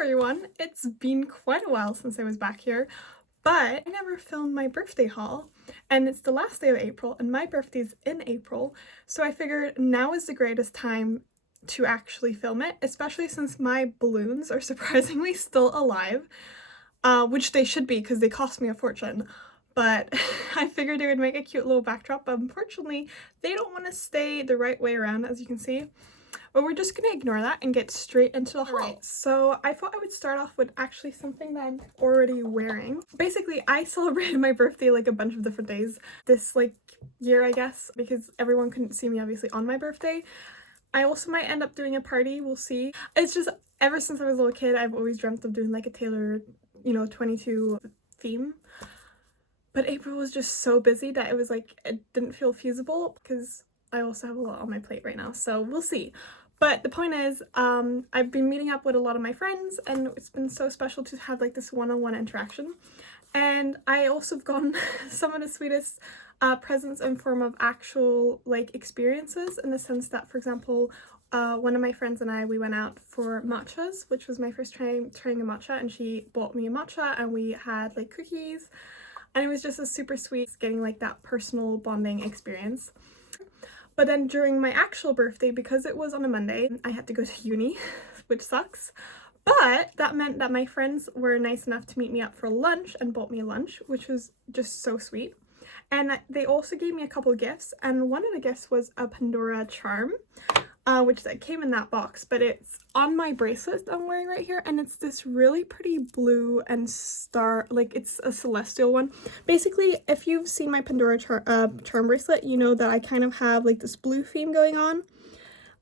everyone! It's been quite a while since I was back here, but I never filmed my birthday haul, and it's the last day of April, and my birthday's in April, so I figured now is the greatest time to actually film it, especially since my balloons are surprisingly still alive, which they should be because they cost me a fortune. But I figured it would make a cute little backdrop, but unfortunately they don't want to stay the right way around, as you can see. But we're just gonna ignore that and get straight into the haul. Right, so I thought I would start off with actually something that I'm already wearing. Basically, I celebrated my birthday like a bunch of different days this year, I guess, because everyone couldn't see me obviously on my birthday. I also might end up doing a party, we'll see. It's just ever since I was a little kid, I've always dreamt of doing like a Taylor, 22 theme. But April was just so busy that it was like, it didn't feel feasible because I also have a lot on my plate right now, so we'll see. But the point is, I've been meeting up with a lot of my friends, and it's been so special to have like this one-on-one interaction. And I also have gotten some of the sweetest presents in form of actual like experiences, in the sense that, for example, one of my friends and we went out for matchas, which was my first time trying a matcha, and she bought me a matcha and we had like cookies, and it was just a super sweet getting like that personal bonding experience. But then during my actual birthday, because it was on a Monday, I had to go to uni, which sucks. But that meant that my friends were nice enough to meet me up for lunch and bought me lunch, which was just so sweet. And they also gave me a couple gifts, and one of the gifts was a Pandora charm, which came in that box, but it's on my bracelet I'm wearing right here, and it's this really pretty blue and star, like it's a celestial one. Basically, if you've seen my Pandora charm bracelet, you know that I kind of have like this blue theme going on,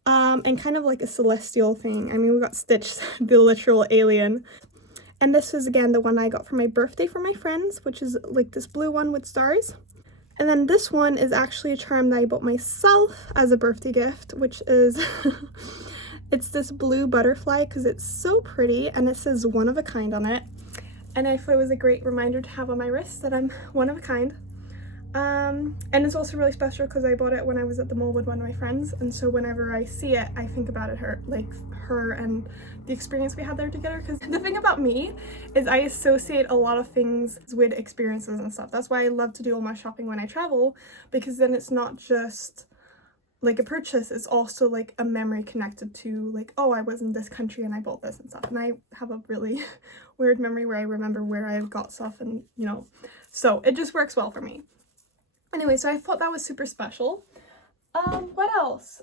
and kind of like a celestial thing. I mean, we got Stitch, the literal alien. And this is again the one I got for my birthday for my friends, which is like this blue one with stars. And then this one is actually a charm that I bought myself as a birthday gift, which is, it's this blue butterfly because it's so pretty, and it says one of a kind on it. And I thought it was a great reminder to have on my wrist that I'm one of a kind. And it's also really special because I bought it when I was at the mall with one of my friends, and so whenever I see it, I think about it, her and the experience we had there together. Because the thing about me is I associate a lot of things with experiences and stuff. That's why I love to do all my shopping when I travel, because then it's not just like a purchase, it's also like a memory connected to like, oh, I was in this country and I bought this and stuff. And I have a really weird memory where I remember where I got stuff, and so it just works well for me. Anyway, so I thought that was super special. What else?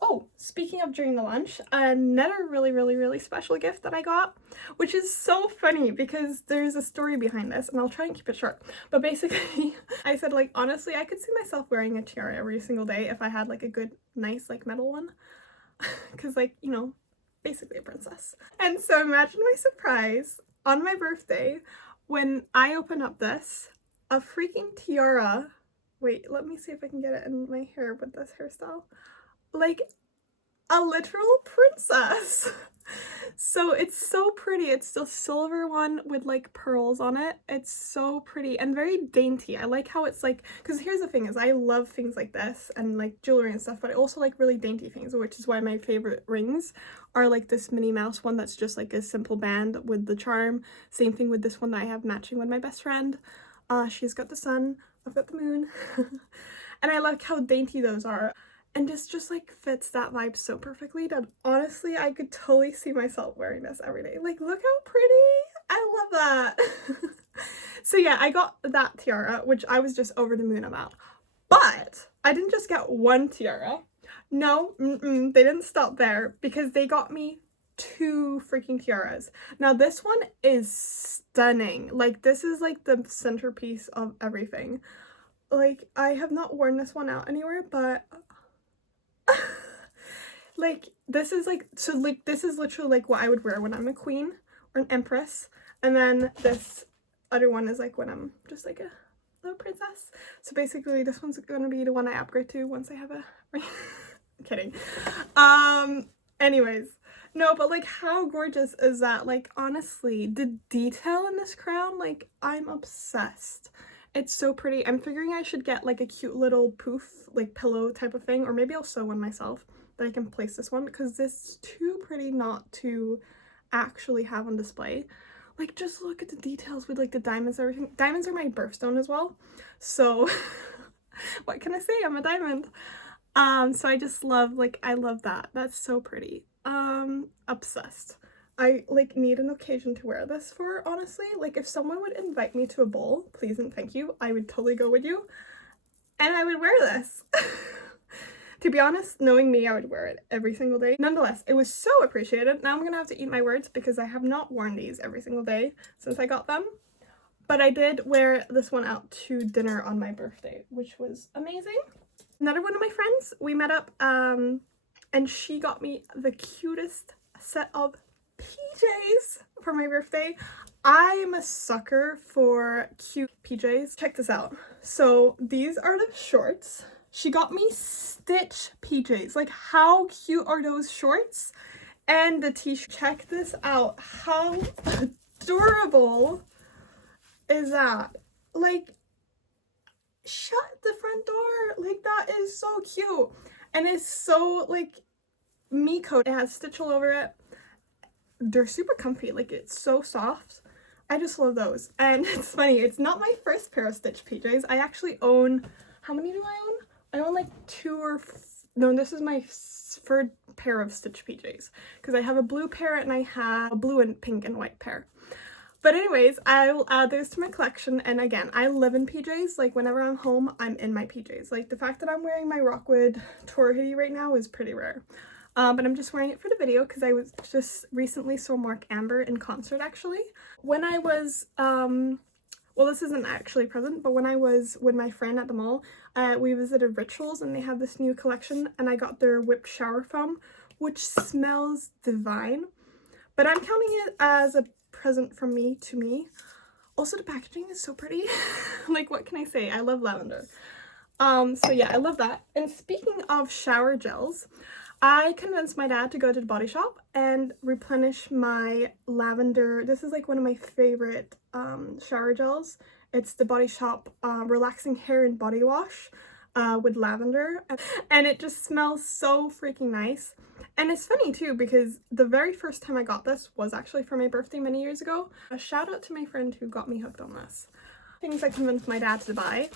Oh, speaking of during the lunch, another really special gift that I got, which is so funny because there's a story behind this, and I'll try and keep it short. But basically, I said, like, honestly, I could see myself wearing a tiara every single day if I had like a good, nice, like metal one. Because like, basically a princess. And so imagine my surprise on my birthday when I open up this, a freaking tiara. Wait, let me see if I can get it in my hair with this hairstyle. Like a literal princess. So it's so pretty. It's the silver one with like pearls on it. It's so pretty and very dainty. I like how it's like, because here's the thing is I love things like this and like jewelry and stuff, but I also like really dainty things, which is why my favorite rings are like this Minnie Mouse one that's just like a simple band with the charm. Same thing with this one that I have matching with my best friend. She's got the sun, I've got the moon. And I like how dainty those are. And this just like fits that vibe so perfectly that honestly I could totally see myself wearing this every day. Like, look how pretty! I love that! So yeah, I got that tiara, which I was just over the moon about. But I didn't just get one tiara. No, they didn't stop there, because they got me 2 freaking tiaras. Now this one is stunning. Like, this is like the centerpiece of everything. Like, I have not worn this one out anywhere, but like, this is like, so like this is literally like what I would wear when I'm a queen or an empress, and then this other one is like when I'm just like a little princess. So basically this one's gonna be the one I upgrade to once I have a I'm kidding. Anyways, no, but like, how gorgeous is that? Like, honestly, the detail in this crown, like, I'm obsessed. It's so pretty. I'm figuring I should get like a cute little poof, like pillow type of thing, or maybe I'll sew one myself that I can place this one, because this is too pretty not to actually have on display. Like, just look at the details with like the diamonds and everything. Diamonds are my birthstone as well, so what can I say? I'm a diamond. So I just love, like, I love that. That's so pretty. Obsessed. I like need an occasion to wear this for, honestly. Like, if someone would invite me to a ball, please and thank you, I would totally go with you. And I would wear this. To be honest, knowing me, I would wear it every single day. Nonetheless, it was so appreciated. Now I'm gonna have to eat my words because I have not worn these every single day since I got them. But I did wear this one out to dinner on my birthday, which was amazing. Another one of my friends, we met up, and she got me the cutest set of PJs for my birthday. I'm a sucker for cute PJs. Check this out. So these are the shorts. She got me Stitch PJs. Like, how cute are those shorts? And the t-shirt. Check this out. How adorable is that? Like, shut the front door. Like, that is so cute. And it's so, like, me coat. It has Stitch all over it. They're super comfy. Like, it's so soft. I just love those. And it's funny, it's not my first pair of Stitch PJs. I actually own, how many do I own? I own like no, this is my third pair of Stitch PJs. Because I have a blue pair and I have a blue and pink and white pair. But anyways, I will add those to my collection. And again, I live in PJs. Like, whenever I'm home, I'm in my PJs. Like, the fact that I'm wearing my Rockwood tour hoodie right now is pretty rare. But I'm just wearing it for the video because I was just recently saw Mark Amber in concert, actually. When I was, well, this isn't actually a present, but when I was with my friend at the mall, we visited Rituals and they have this new collection and I got their whipped shower foam, which smells divine. But I'm counting it as a present from me to me. Also, the packaging is so pretty. Like, what can I say? I love lavender. So yeah, I love that. And speaking of shower gels, I convinced my dad to go to the Body Shop and replenish my lavender. This is like one of my favorite shower gels. It's the Body Shop Relaxing Hair and Body Wash with lavender. And it just smells so freaking nice. And it's funny too because the very first time I got this was actually for my birthday many years ago. A shout out to my friend who got me hooked on this. Things I convinced my dad to buy.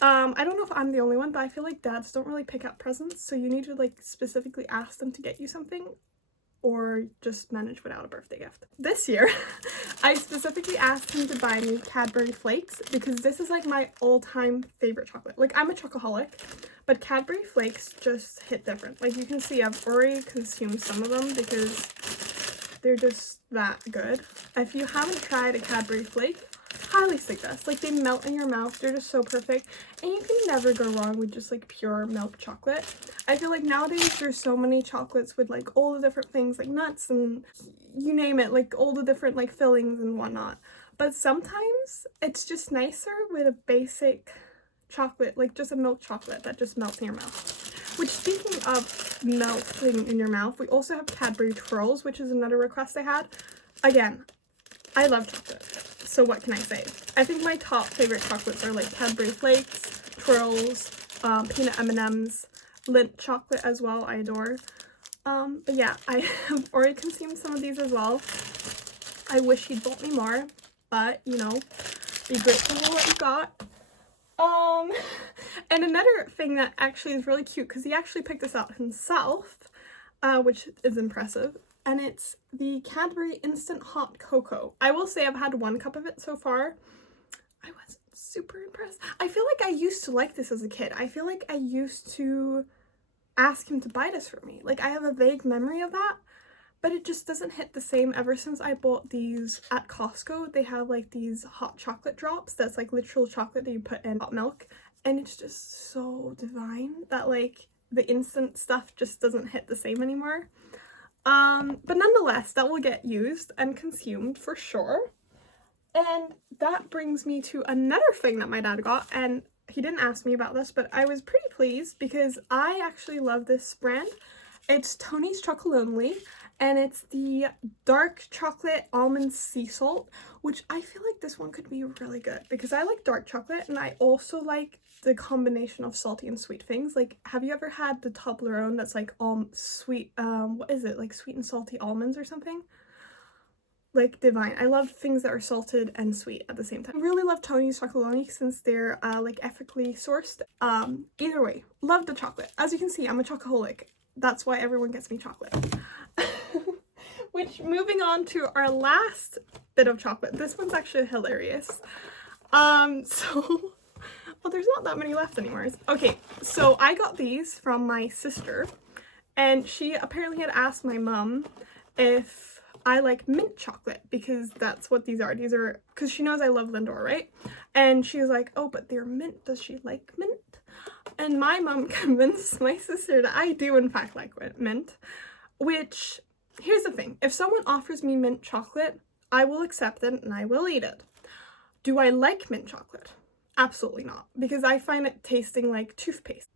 I don't know if I'm the only one, but I feel like dads don't really pick up presents, so you need to like specifically ask them to get you something or just manage without a birthday gift. This year, I specifically asked him to buy me Cadbury Flakes because this is like my all-time favorite chocolate. Like, I'm a chocoholic, but Cadbury Flakes just hit different. Like, you can see I've already consumed some of them because they're just that good. If you haven't tried a Cadbury Flake, highly suggest. Like, they melt in your mouth. They're just so perfect. And you can never go wrong with just like pure milk chocolate. I feel like nowadays there's so many chocolates with like all the different things, like nuts and you name it, like all the different like fillings and whatnot. But sometimes it's just nicer with a basic chocolate, like just a milk chocolate that just melts in your mouth. Which, speaking of melting in your mouth, we also have Cadbury Twirls, which is another request I had. Again, I love chocolate. So what can I say? I think my top favorite chocolates are like Cadbury Flakes, Twirls, peanut M&Ms, Lindt chocolate as well, I adore. But yeah, I have already consumed some of these as well. I wish he'd bought me more, but you know, be grateful for what you got. And another thing that actually is really cute, because he actually picked this out himself, which is impressive, and it's the Cadbury Instant Hot Cocoa. I will say I've had one cup of it so far. I was super impressed. I feel like I used to like this as a kid. I feel like I used to ask him to buy this for me. Like, I have a vague memory of that, but it just doesn't hit the same ever since I bought these at Costco. They have like these hot chocolate drops that's like literal chocolate that you put in hot milk, and it's just so divine that like the instant stuff just doesn't hit the same anymore. But nonetheless, that will get used and consumed for sure. And that brings me to another thing that my dad got, and he didn't ask me about this, but I was pretty pleased because I actually love this brand. It's Tony's Chocolonely, and it's the dark chocolate almond sea salt, which I feel like this one could be really good because I like dark chocolate and I also like the combination of salty and sweet things. Like, have you ever had the Toblerone that's like sweet, what is it, like sweet and salty almonds or something? like divine. I love things that are salted and sweet at the same time. I really love Tony's Chocolonely since they're like ethically sourced. Either way, love the chocolate. As you can see, I'm a chocoholic. That's why everyone gets me chocolate. Which, moving on to our last bit of chocolate. This one's actually hilarious. So well, there's not that many left anymore. Okay, so I got these from my sister, and she apparently had asked my mum if I like mint chocolate, because that's what these are. These are, because she knows I love Lindor, right? And she was like, oh, but they're mint. Does she like mint? And my mum convinced my sister that I do in fact like mint, which, here's the thing. If someone offers me mint chocolate, I will accept it and I will eat it. Do I like mint chocolate? Absolutely not, because I find it tasting like toothpaste.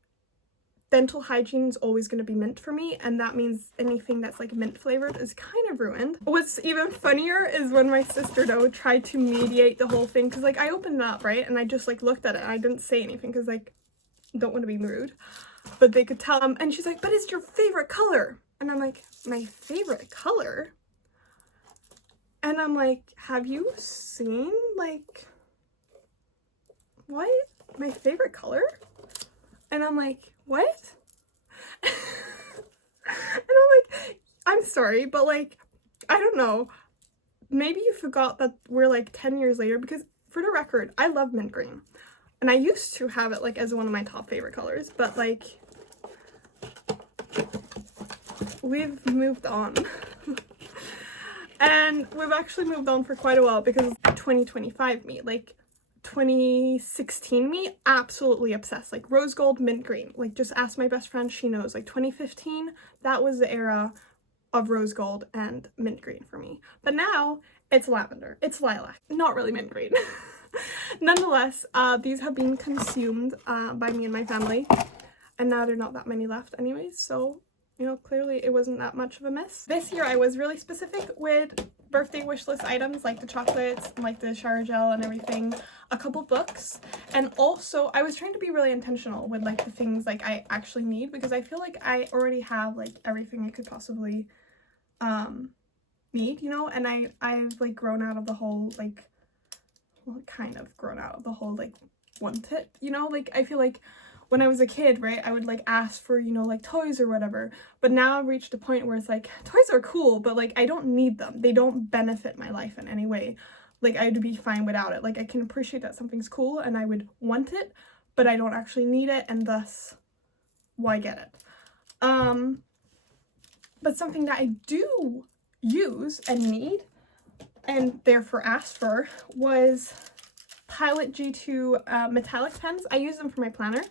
Dental hygiene is always going to be mint for me, and that means anything that's like mint flavored is kind of ruined. What's even funnier is when my sister though tried to mediate the whole thing, because like I opened it up, right, and I just like looked at it and I didn't say anything because like don't want to be rude, but they could tell. And she's like, but it's your favorite color. And I'm like, my favorite color? And I'm like, have you seen like what? My favorite color? And I'm like, what? And I'm like, I'm sorry, but like, I don't know. Maybe you forgot that we're like 10 years later, because for the record, I love mint green. And I used to have it like as one of my top favorite colors, but like, we've moved on. And we've actually moved on for quite a while, because 2025 me, like 2016 me, absolutely obsessed. Like rose gold, mint green. Like just ask my best friend, she knows. Like 2015, that was the era of rose gold and mint green for me. But now it's lavender, it's lilac, not really mint green. Nonetheless, these have been consumed by me and my family, and now there are not that many left anyways, so you know, clearly it wasn't that much of a miss. This year I was really specific with birthday wish list items, like the chocolates, like the shower gel and everything, a couple books, and also I was trying to be really intentional with like the things like I actually need, because I feel like I already have like everything I could possibly need, you know, and I've like grown out of the whole like, well, kind of grown out of the whole like want it, you know, like I feel like when I was a kid, right, I would like ask for, you know, like toys or whatever, but now I've reached a point where it's like, toys are cool, but like I don't need them. They don't benefit my life in any way. Like I'd be fine without it. Like I can appreciate that something's cool and I would want it, but I don't actually need it, and thus why get it? But something that I do use and need, and therefore asked for, was Pilot G2 metallic pens. I use them for my planner,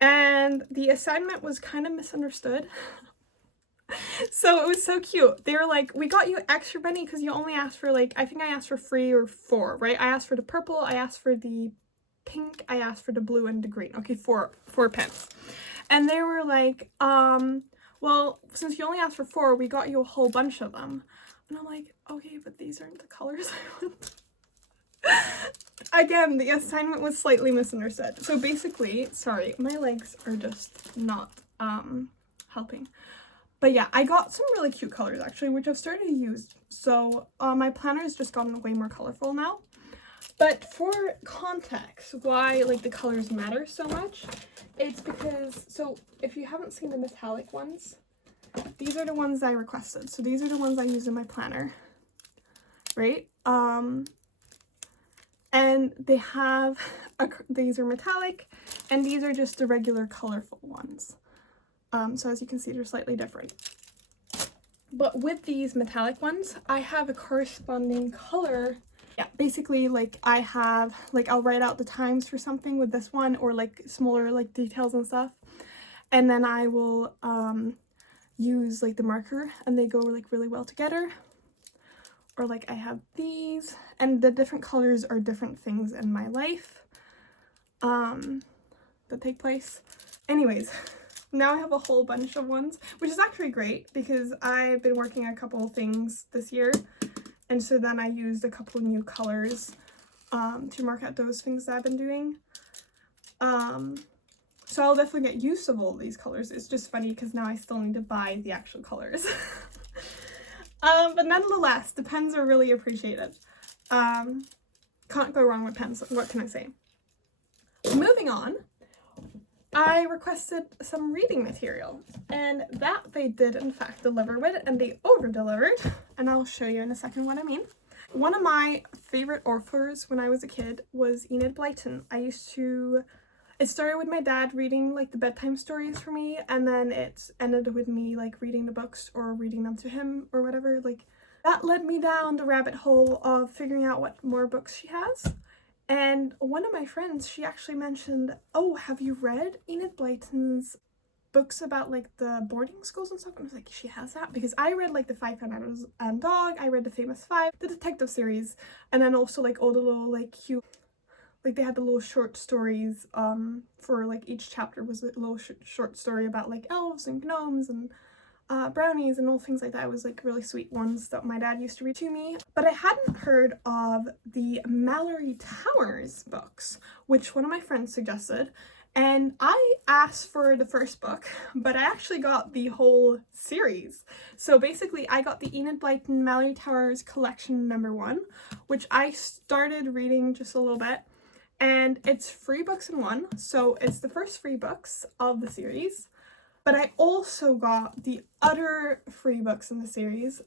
and the assignment was kind of misunderstood. So it was so cute. They were like, we got you extra many because you only asked for like, I think I asked for 3 or 4, right? I asked for the purple, I asked for the pink, I asked for the blue and the green. Okay, 4 pens. And they were like, well, since you only asked for 4, we got you a whole bunch of them. And I'm like, okay, but these aren't the colors I want. Again, the assignment was slightly misunderstood. So basically, sorry, my legs are just not helping. But yeah, I got some really cute colors actually, which I've started to use. So my planner has just gotten way more colorful now. But for context, why like the colors matter so much, it's because, so if you haven't seen the metallic ones, these are the ones I requested. So these are the ones I use in my planner, right? And they have, these are metallic, and these are just the regular colorful ones. So as you can see, they're slightly different. But with these metallic ones, I have a corresponding color. Yeah, basically like I have, like I'll write out the times for something with this one, or like smaller like details and stuff. And then I will use like the marker, and they go like really well together. Or like I have these, and the different colors are different things in my life that take place. Anyways, now I have a whole bunch of ones, which is actually great because I've been working on a couple of things this year, and so then I used a couple of new colors to mark out those things that I've been doing. So I'll definitely get use of all these colors. It's just funny because now I still need to buy the actual colors. But nonetheless, the pens are really appreciated. Can't go wrong with pens. What can I say? Moving on, I requested some reading material, and that they did in fact deliver with, and they over-delivered, and I'll show you in a second what I mean. One of my favorite authors when I was a kid was Enid Blyton. It started with my dad reading like the bedtime stories for me, and then it ended with me like reading the books or reading them to him or whatever. Like that led me down the rabbit hole of figuring out what more books she has. And one of my friends, she actually mentioned, oh, have you read Enid Blyton's books about like the boarding schools and stuff? And I was like, she has that? Because I read like the Five Pound Dog, I read the Famous Five, the detective series, and then also like all the little like cute, like they had the little short stories for like each chapter was a little short story about like elves and gnomes and brownies and all things like that. It was like really sweet ones that my dad used to read to me. But I hadn't heard of the Mallory Towers books, which one of my friends suggested. And I asked for the first book, but I actually got the whole series. So basically I got the Enid Blyton Mallory Towers collection #1, which I started reading just a little bit. And it's 3 books in one. So it's the first 3 books of the series. But I also got the other 3 books in the series.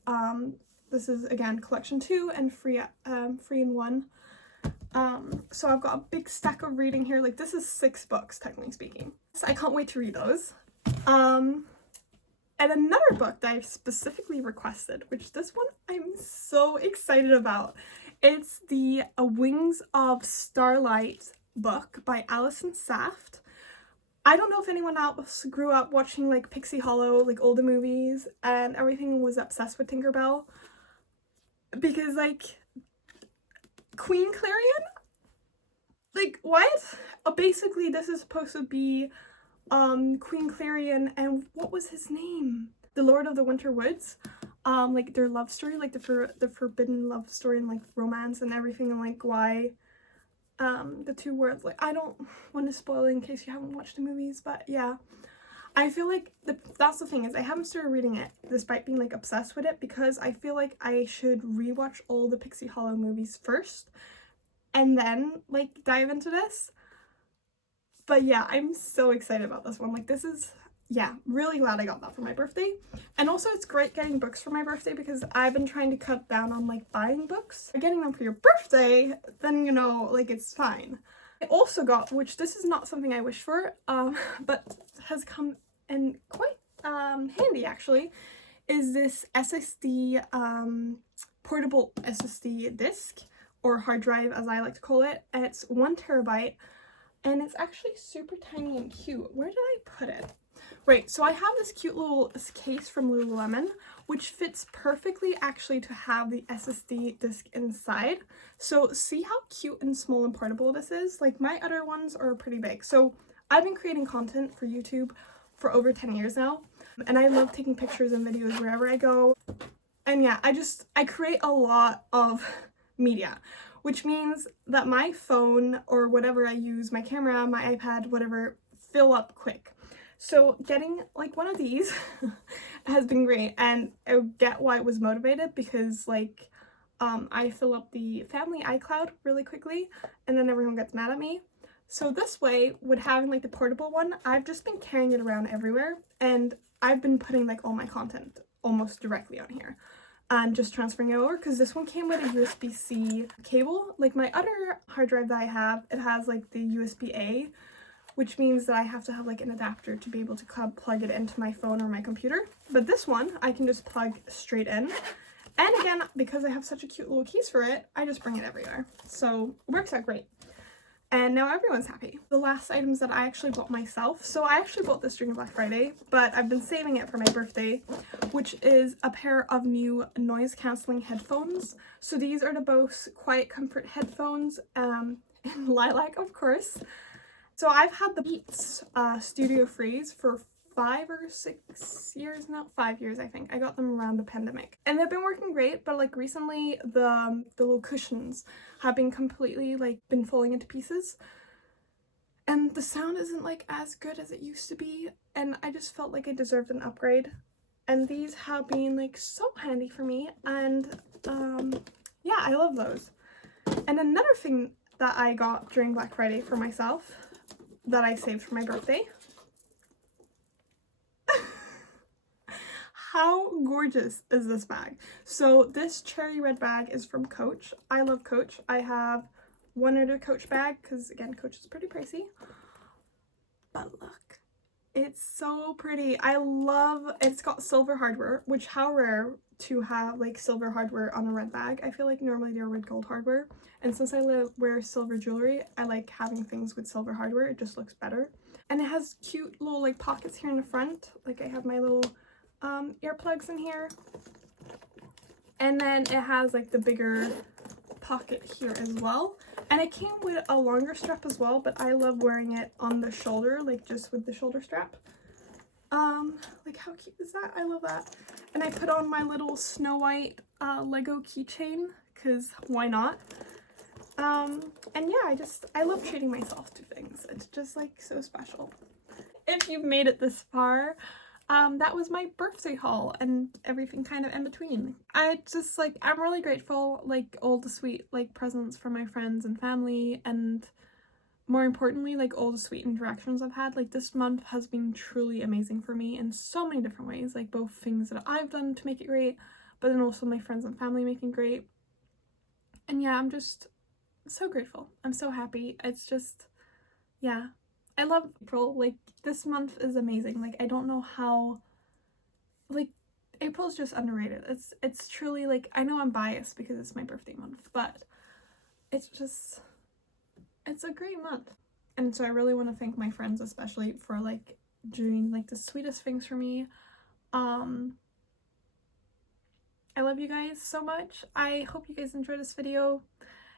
This is again collection 2 and 3 in 1. So I've got a big stack of reading here. Like this is 6 books technically speaking. So I can't wait to read those. And another book that I've specifically requested, which this one I'm so excited about. It's the Wings of Starlight book by Alison Saft. I don't know if anyone else grew up watching like Pixie Hollow, like all the movies, and everything was obsessed with Tinkerbell. Because like, Queen Clarion? Like, what? Basically this is supposed to be Queen Clarion and what was his name? The Lord of the Winter Woods. Like their love story, like the forbidden love story and like romance and everything, and like why the 2 words, like I don't want to spoil in case you haven't watched the movies, but yeah, I feel like that's the thing is I haven't started reading it despite being like obsessed with it, because I feel like I should rewatch all the Pixie Hollow movies first and then like dive into this. But yeah, I'm so excited about this one. Like this is, yeah, really glad I got that for my birthday. And also it's great getting books for my birthday because I've been trying to cut down on like buying books. Getting them for your birthday, then you know, like it's fine. I also got, which this is not something I wished for, but has come in quite handy actually, is this SSD, portable SSD disc, or hard drive as I like to call it. And it's 1 terabyte and it's actually super tiny and cute. Where did I put it? Right, so I have this cute little case from Lululemon, which fits perfectly actually to have the SSD disc inside. So see how cute and small and portable this is? Like my other ones are pretty big. So I've been creating content for YouTube for over 10 years now, and I love taking pictures and videos wherever I go. And yeah, I create a lot of media, which means that my phone or whatever I use, my camera, my iPad, whatever, fill up quick. So getting like one of these has been great, and I get why it was motivated because like I fill up the family iCloud really quickly and then everyone gets mad at me. So this way, with having like the portable one, I've just been carrying it around everywhere, and I've been putting like all my content almost directly on here and just transferring it over, because this one came with a USB-C cable. Like my other hard drive that I have, it has like the USB-A, which means that I have to have like an adapter to be able to plug it into my phone or my computer. But this one, I can just plug straight in. And again, because I have such a cute little case for it, I just bring it everywhere. So it works out great. And now everyone's happy. The last items that I actually bought myself. So I actually bought this during Black Friday, but I've been saving it for my birthday, which is a pair of new noise cancelling headphones. So these are the Bose Quiet Comfort headphones, in lilac, of course. So I've had the Beats Studio Freeze for 5 or 6 years now. 5 years, I think. I got them around the pandemic. And they've been working great, but like recently the little cushions have been completely like been falling into pieces. And the sound isn't like as good as it used to be. And I just felt like I deserved an upgrade. and these have been like so handy for me, and yeah, I love those. And another thing that I got during Black Friday for myself that I saved for my birthday. How gorgeous is this bag? So this cherry red bag is from Coach. I love Coach. I have one other Coach bag because, again, Coach is pretty pricey. But look, it's so pretty. I love, it's got silver hardware, which how rare to have like silver hardware on a red bag. I feel like normally they're red gold hardware. And since I wear silver jewelry, I like having things with silver hardware. It just looks better. And it has cute little like pockets here in the front. Like I have my little earplugs in here, and then it has like the bigger pocket here as well, and it came with a longer strap as well, but I love wearing it on the shoulder, like just with the shoulder strap. Like how cute is that? I love that. And I put on my little Snow White Lego keychain because why not. And yeah, I love treating myself to things. It's just like so special. If you've made it this far, that was my birthday haul and everything kind of in between. I just like, I'm really grateful, like all the sweet like presents from my friends and family, and more importantly, like all the sweet interactions I've had. Like this month has been truly amazing for me in so many different ways, like both things that I've done to make it great, but then also my friends and family making great. And yeah, I'm just so grateful. I'm so happy. It's just, yeah. I love April. Like this month is amazing. Like I don't know how, like April's just underrated. It's truly like, I know I'm biased because it's my birthday month, but it's just, it's a great month. And so I really want to thank my friends especially for like doing like the sweetest things for me. I love you guys so much. I hope you guys enjoyed this video.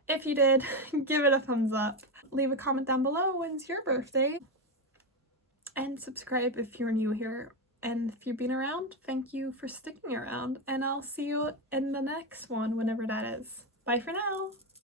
If you did, give it a thumbs up. Leave a comment down below when's your birthday. And subscribe if you're new here. And if you've been around, thank you for sticking around. And I'll see you in the next one, whenever that is. Bye for now!